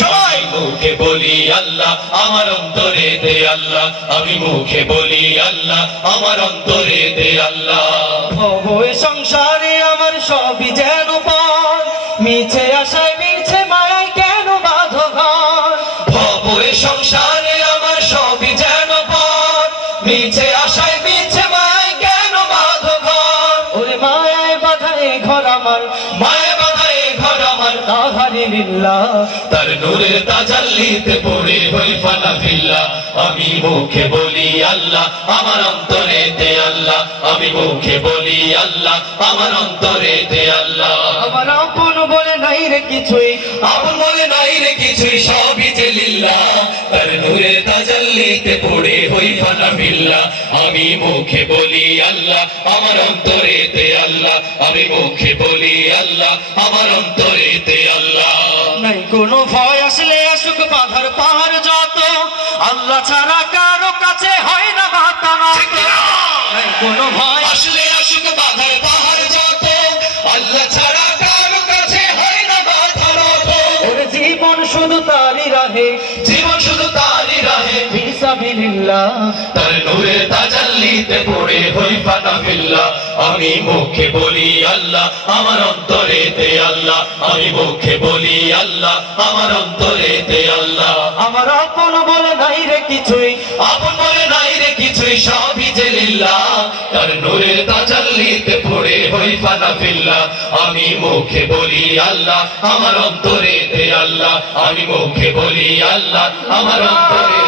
সবাই মুখে বলি আল্লাহ, আমার অন্তরে দে আল্লাহ, আমি মুখে বলি আল্লাহ, আমার অন্তরে দে আল্লাহ। সংসারে আমার সবই যেন পর, মিছে আশায় মিছে মায়ায় কেন বাঁধো ঘর? সংসারে আমার সবই যেন পর, মিছে আশায় তার নূরের তাজাল্লিতে পড়ে হই ফানা ফিল্লা। আমি মুখে বলি আল্লাহ আমার অন্তরে দে আল্লাহ। আমি মুখে বলি আল্লাহ আমার অন্তরে দে আল্লাহ। আমার আপন বলে নাই রে কিছুই। আপন বলে নাই রে কিছুই তার নূরের পড়ে হই ফানা ফিল্লা। আমি মুখে বলি আল্লাহ আমার অন্তরে দে আল্লাহ। আমি মুখে বলি আল্লাহ আমার অন্তরে দে আল্লাহ। নাই কোনো ভয় আসলে আসুক বাধার পাহাড় যত। আল্লাহ ছাড়া কারও কাছে হয় না বাতা? নাই কোনো ভয় আসলে আসুক বাধার পাহাড় যত। আল্লাহ ছাড়া কারও কাছে হয় না ওরে জীবন শুধু তারই রাহে। জীবন শুধু তারই রাহে। ফিসাবিলিল্লাহ তার নূরের তাজাল্লিতে পড়ে হই ফানা আমি মুখে বলি আল্লাহ আমার অন্তরে আল্লাহ। আমি মুখে বলি আল্লাহ আমার আল্লাহ। আমার আপন বলে নাই রে কিছুই। আপন বলে নাই রে কিছুই সবই যে লিল্লাহ তার নূরের তাজাল্লিতে পড়ে হই ফানা আমি মুখে বলি আল্লাহ আমার অন্তরে আল্লাহ। আমি মুখে বলি আল্লাহ আমার অন্তরে